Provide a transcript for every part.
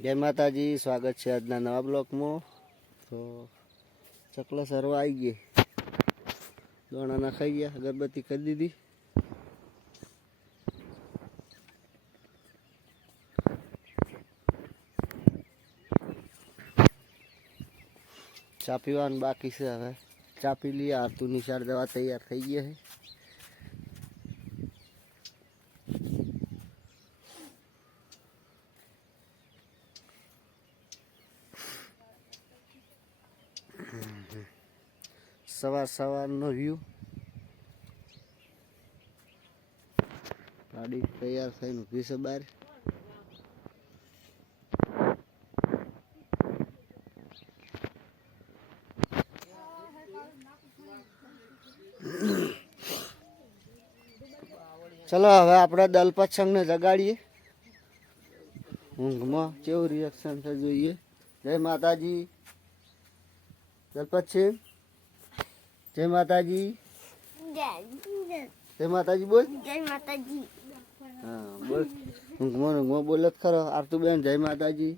જય માતાજી, સ્વાગત છે આજના નવા બ્લોકમાં. તો ચકલો સરવા આવી ગઈ દોણા નખાઈ ગયા, અગરબત્તી કરી દીધી. ચા પીવાનું બાકી છે હવે. ચા પી લઈએ આરતું નિશાળ દવા તૈયાર થઈ ગયા છે. સવાર સવારનો વ્યૂ ગાડી તૈયાર થઈને ઊભી છે બહાર. ચલો હવે આપણે દલપત સંઘને જગાડીએ. ઊંઘમાં કેવું રિએક્શન છે જોઈએ. જય માતાજી. દલપત છે જય માતાજી. જય માતાજી બોલ. જય માતાજી. હા બોલ. ઊંઘમાં ઊંઘમાં બોલે જ ખરો. આરતું બેન જય માતાજી.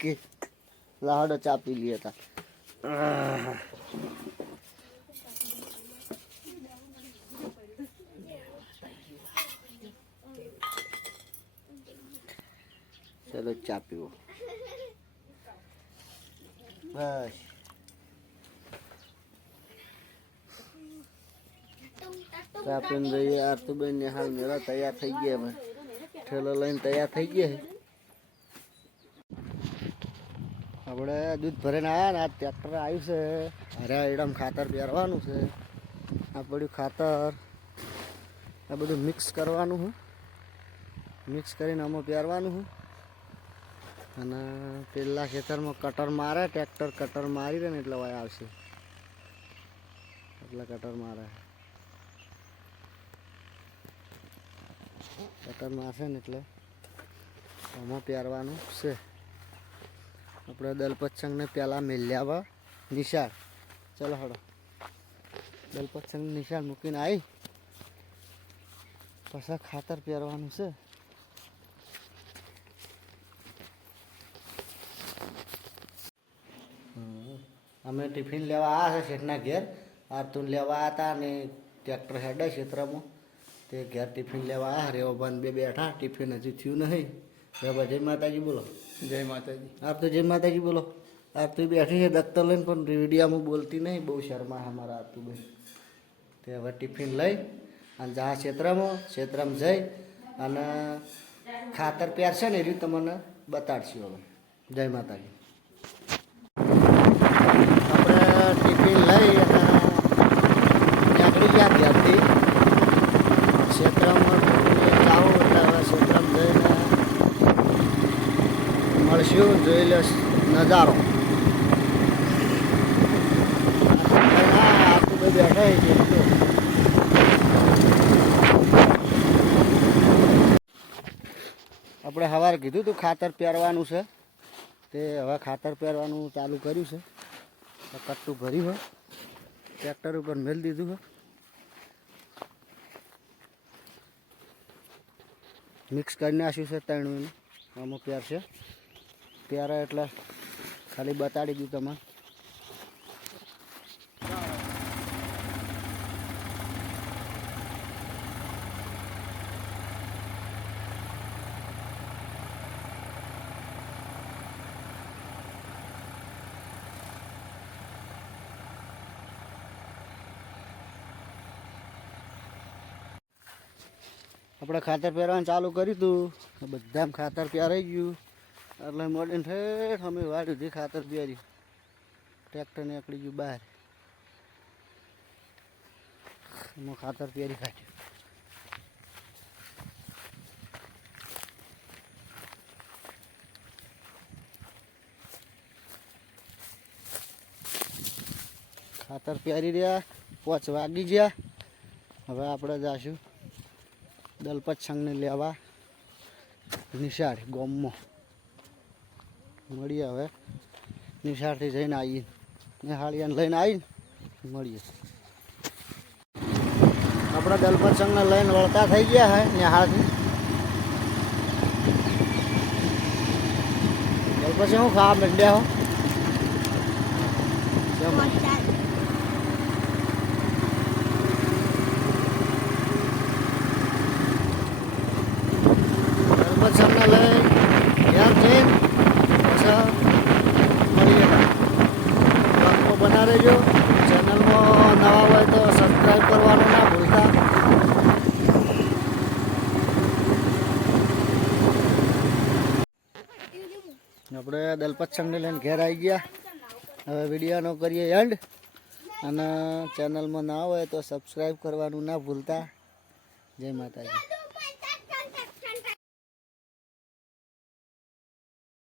કે લાહડો ચા પી લઈએ તા ચલો ચા પીવો. બસ. ચા પીને જઈએ આરતુબેન ને હાલ મેળા તૈયાર થઈ ગયા હવે. ઠેલો લઈને તૈયાર થઈ ગયા આપણે દૂધ ભરીને આવ્યા ને, આ ટ્રેક્ટર આવ્યું છે. હરે એડમ ખાતર પહેરવાનું છે. આ પડ્યું ખાતર. આ બધું મિક્સ કરવાનું હું મિક્સ કરીને આમાં પહેરવાનું હું અને પેલા ખેતરમાં કટર મારે, ટ્રેક્ટર કટર મારી રહે ને એટલે વાય આવશે. એટલે કટર મારે. કટર હશે ને એટલે આમાં પહેરવાનું છે. આપણે દલપતસંગને પહેલાં મેલ્યા નિશાળ. ચલો હડો. દલપતસંગ નિશાળ મૂકીને આવી પછી ખાતર પહેરવાનું છે. અમે ટિફિન લેવા આવ્યા છે શેઠના ઘેર. આરતું લેવા હતા અને ટ્રેક્ટર હેડે ક્ષેત્રમાં. તે ઘેર ટિફિન લેવા આવ્યા રેવાભાન બે બેઠા ટિફિન હજી થયું નહીં. રેવા જય માતાજી બોલો. જય માતાજી. આપ તો જય માતાજી બોલો. આપ તો બેઠી છે દત્તર લઈને પણ રેડિયામાં બોલતી નહીં. બહુ શર્મા અમારા આપતું ભાઈ તે હવે ટિફિન લઈ અને જા ક્ષેત્રમાં ક્ષેત્રમાં જઈ અને ખાતર પહેરશે ને એ તમને બતાડશું હવે. જય માતાજી આપણે ટિફિન લઈ અને નીકળી ગયા ઘેરથી ક્ષેત્રમાં જાઓ એટલે હવે ક્ષેત્રમાં જઈને મળશું જોઈ નજારો આપણે સવારે કીધું તું ખાતર પહેરવાનું છે. તે હવે ખાતર પહેરવાનું ચાલુ કર્યું છે. કટ્ટું ભર્યું હોય ટ્રેક્ટર ઉપર મેળ દીધું હોય મિક્સ કરી નાખ્યું છે ત્રણનું આમાં પહેરશે. ત્યારે એટલે ખાલી બતાડી દઉં તમે આપણે ખાતર પહેરવાનું ચાલુ કર્યું હતું. બધામાં ખાતર પહેરાઈ ગયું. એટલે મોડીને ઠેઠ અમે વાડ્યું જે ખાતર પહેર્યું ટ્રેક્ટર નીકળી ગયું બહાર. એમાં ખાતર પહેરી કાઢ્યું. ખાતર પહેરી રહ્યા, પોચ વાગી ગયા. હવે આપણે જાશું દલપત સંઘને લેવા નિશાળ ગોમમાં. મળીએ હવે. નિશાળથી જઈને આવીએ. નિહાળીને લઈને આવીને મળીએ. આપણે દલપત સંઘને લઈને વળતા થઈ ગયા હે નિહાળથી. પછી હું ખાવા માંડ્યા હો? સામને લઈ જઈને પછી મળીએ. બ્લોગમાં બના રહેજો ચેનલમાં નવા હોય તો સબસ્ક્રાઈબ કરવાનું ના ભૂલતા. આપણે દલપત સંઘને લઈને ઘેર આવી ગયા. હવે વિડીયોનો કરીએ એન્ડ અને ચેનલમાં ના હોય તો સબસ્ક્રાઈબ કરવાનું ના ભૂલતા. જય માતાજી.